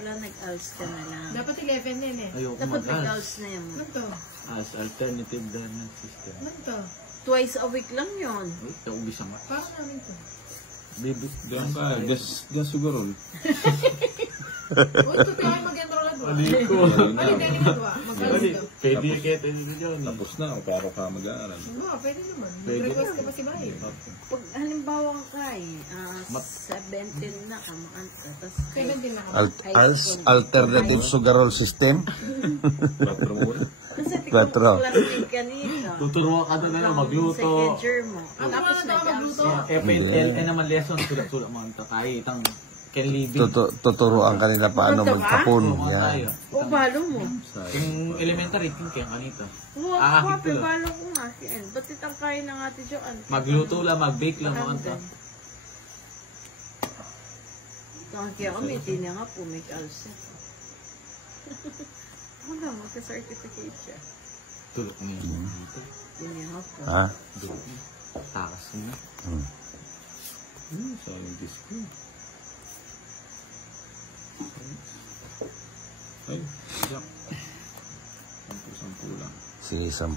pala nag-ALS ka na lang. Dapat 11 din eh. Ayoko Dapat mag-ALS. nag-ALS na yun. Ano to? As alternative learning system. Ano to? Twice a week lang yun. Ay, naubis ang Paano namin to? baby. Diyan ka, gas siguro. Uy, ito tayo mag-enroll na doon. Hindi ko. Ano din yung magawa? Mag-ALS to. Pwede kaya dito yun. Tapos na, o para ka mag-aaral. Oo, pwede naman. Pwede. Request ka pa si Bahay. Pag halimbawa ka 17 na ka, tapos Kailan din ako? Alternative sugarol system. 4 muna. kasi Quatro. classmate kanina. Tuturuan ka na lang magluto. Second year mo. Ano Tapos na magluto? FNL naman lesson. Sulat-sulat mo ang tatay. Itang can living. Tuturuan kanila paano magkapon. Yan. O balo mo. Yung elementary, kaya kanita. Huwag pa, balo ko nga. Ba't itang kain ng ate Joanne? Magluto lang, mag-bake lang mo anta. Kaya kami, hindi na nga po may alset. Wala, magka-certificate siya. Tulog niya. Hindi nga po. Ha? Takas niya. Sayang disco. Ay, siyak. 10 lang. Sige, 10. 10.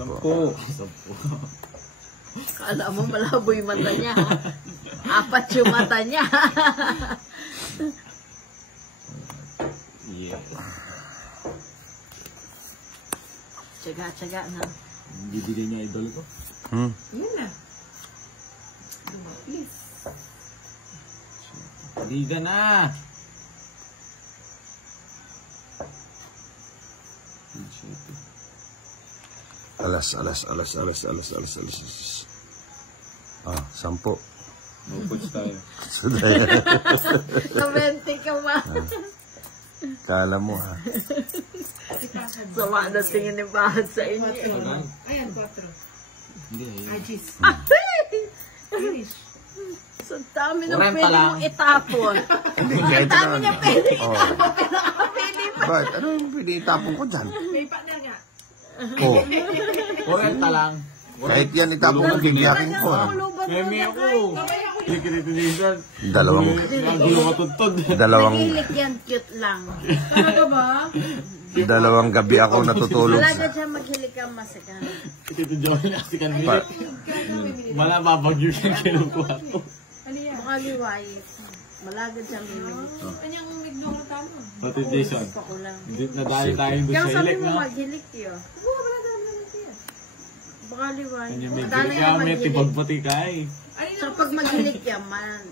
Kala mo malabo yung mata niya. 4 yung mata niya. Yeah. Tsaga-tsaga na. Bibili niya idol ko. Yun na. Duma, please. Liga na! Alas. Ah, 10. Mag-coach tayo. 20 ka ba? Kala mo ha. Sama na tingin ni Bahad sa inyo. Ayan, 4. Hindi, ayun. Ajis. Finish. So, dami na 40 pwede lang. mong itapon. Hindi, Ang kahit dami ano. niya pwede Oh. itapon. Pero ako pwede pa. Bakit? Ano yung pwede itapon ko dyan? May partner nga. Oh, 40 lang. kahit yan itapon ko, gigiyakin ko. Ha? Meme ako. Hindi ka dito minsan. Dalawang Ang gulo matutod. Mahilig yan, cute lang. Talaga ba? dalawang gabi ako natutulog. Wala ka dyan maghilig ka masakan. Ito Joey na kasi kanina. Pa- Mala babagyo yung kinukuha ko. Ano yan? Baka liway. Malagad siya minimit. Kanyang McDonald's tama. Pati Jason. Pa ko lang. Hindi nadali tayo doon Kaya sa sabi ilek mo na. maghilig yun. Oo, wala naman yan. Baka liway. Kanya may Dala bilik yan kami, maghilig. tibag pati kay. So pag maghilig yan, man.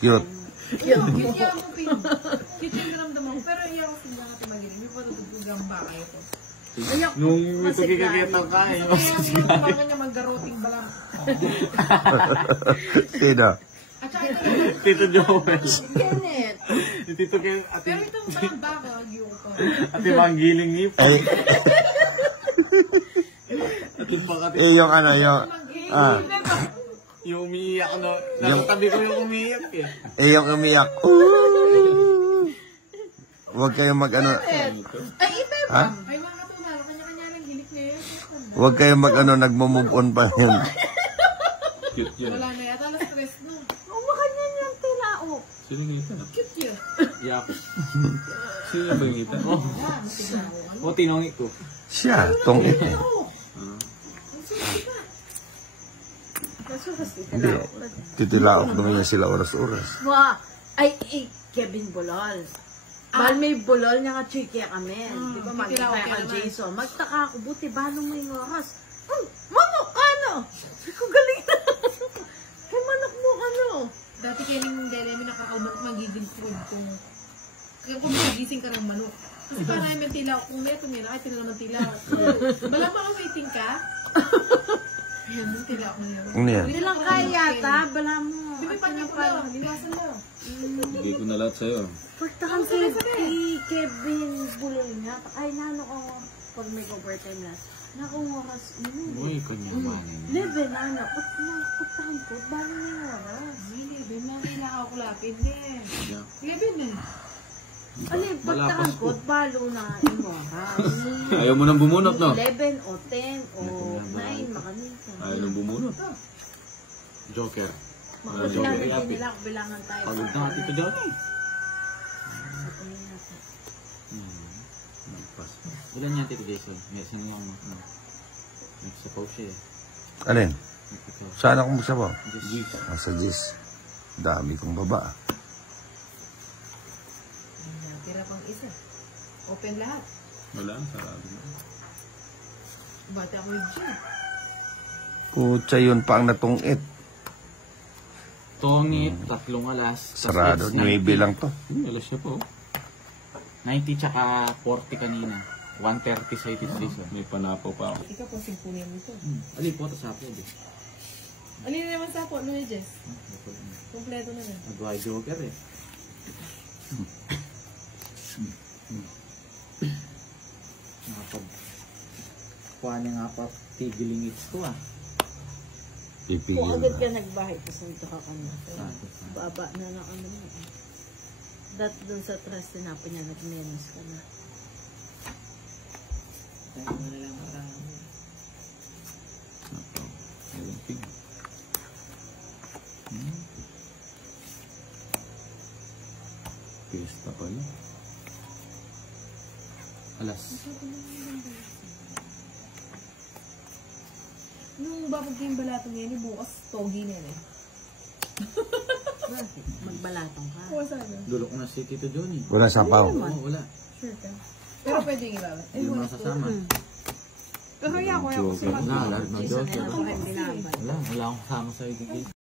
Cute. Cute Cute mo. niya mo, Pin. Cute yung naramdaman ko. Pero iya ko sila natin magiling. May patutugtugang ba kayo to? Ayaw, Nung ito kikakita ka, Kaya yung naramdaman niya maggaroting balang. Sino? At saka ito, Tito Joel. Kenneth. Tito kay ate, pero itong balang baka, yung ko. ate Manggiling ngip. Ay, Ate Pakati. yung ano, ah, Yung umiiyak no. Nasa tabi ko yung umiiyak eh. yung umiyak. Huwag kayong mag-ano, Ay, iba ha? Ay mga katumalo, kanya-kanya lang hilik niya yun. Huwag kayong mag-ano, nagmo-move on pa yun. Cute yun. Wala na yata, alas stress no. Umakan niya niyang tilaok. Sino yung ngita? Cute yun. Yak. Sino ba yung ngita? Oh, Yan, tignan mo. o tinongi ko. Siya, tong ito. Kaso kasi Hindi, tilaok. titilaok naman yan sila oras-oras. Wow. Ay, Kevin Bolol. Bahal may bolol niya nga chike kami. Di ba tilaok magkaya yan ka naman. Jason. Magtaka ako, buti balo mo yung oras. Manok ka no? Sabi ko galing na. Kay manok mo ka no? Dati kaya nung Delemy nakakaunok magiging food kung magigising ka ng manok. Kasi parang may tilaw. Kung neto nila, ay tinala ng tilaw. Bala pa kang waiting ka? Yan, yung tilaw mo yun. Ano yan? Hindi lang kaya yata. Bala mo. Bibi pa niya pala. Liwasan mo. Hindi ko na lahat sa'yo. Pagtakan kay Kevin Bolol niya. Ay, nano ko pag may overtime na. Nakong oras. Uy, kanyaman. Lebe na anak. Pagtakan po. Balo mo yung oras. Hindi, Ben, mga kinakakulapin din. Sige, Ben eh. Alin, pagtakan po. Balo na yung oras. Ayaw mo nang bumunot, no? 11 o 10 o 9 makanita. Ayaw nang bumunot. Joker. Bilangan din nila. Bilangan tayo. Pagod na Tito Joey. Sabihin natin. Ilan yan, Tito Jason? May sino lang, nagsapaw siya eh. Alin? Nagsapaw. Saan ako magsabaw? Just Nasa Gis. Dami kong baba. Ayan, tira pang isa. Open lahat. Wala, sarado na. Bata ko yung gym. Kutsa yun pa ang natungit. Tongit, 3 alas. tas Sarado. it's 90. 9 lang to. Alas siya po. 90 tsaka 40 kanina. 130 sa Tito Jason. May panapaw pa ako. Ikaw po simpunin mo ito. Ali po, tas hapon eh. Alin na naman sa po, ano yung Jess? Kompleto na na. Nag-dry jogger eh. Kuha niya nga pa tigiling its ko ah. Kung Pipigil agad ka na. nagbahay, pasunto ka na. Baba na na ano. Dun sa trust tinapon niya, nag-menos ka na. Tayo mo na lang marami. Ayun, pig. Pista pala. Alas. Nung babag yung balatong yan, bukas togi na yan eh. Bakit? Magbalatong ka. Oo, sana. Dulo ko na si Tito Johnny. Wala sampaw. Oo, wala. Sure ka. Pero pwede yung iba. Hindi mo nasasama. Pero kaya ko kasi Wala, wala. Jason, Mag-jogger. ano pa rin binaban? Wala akong kasama sa Tito Jason.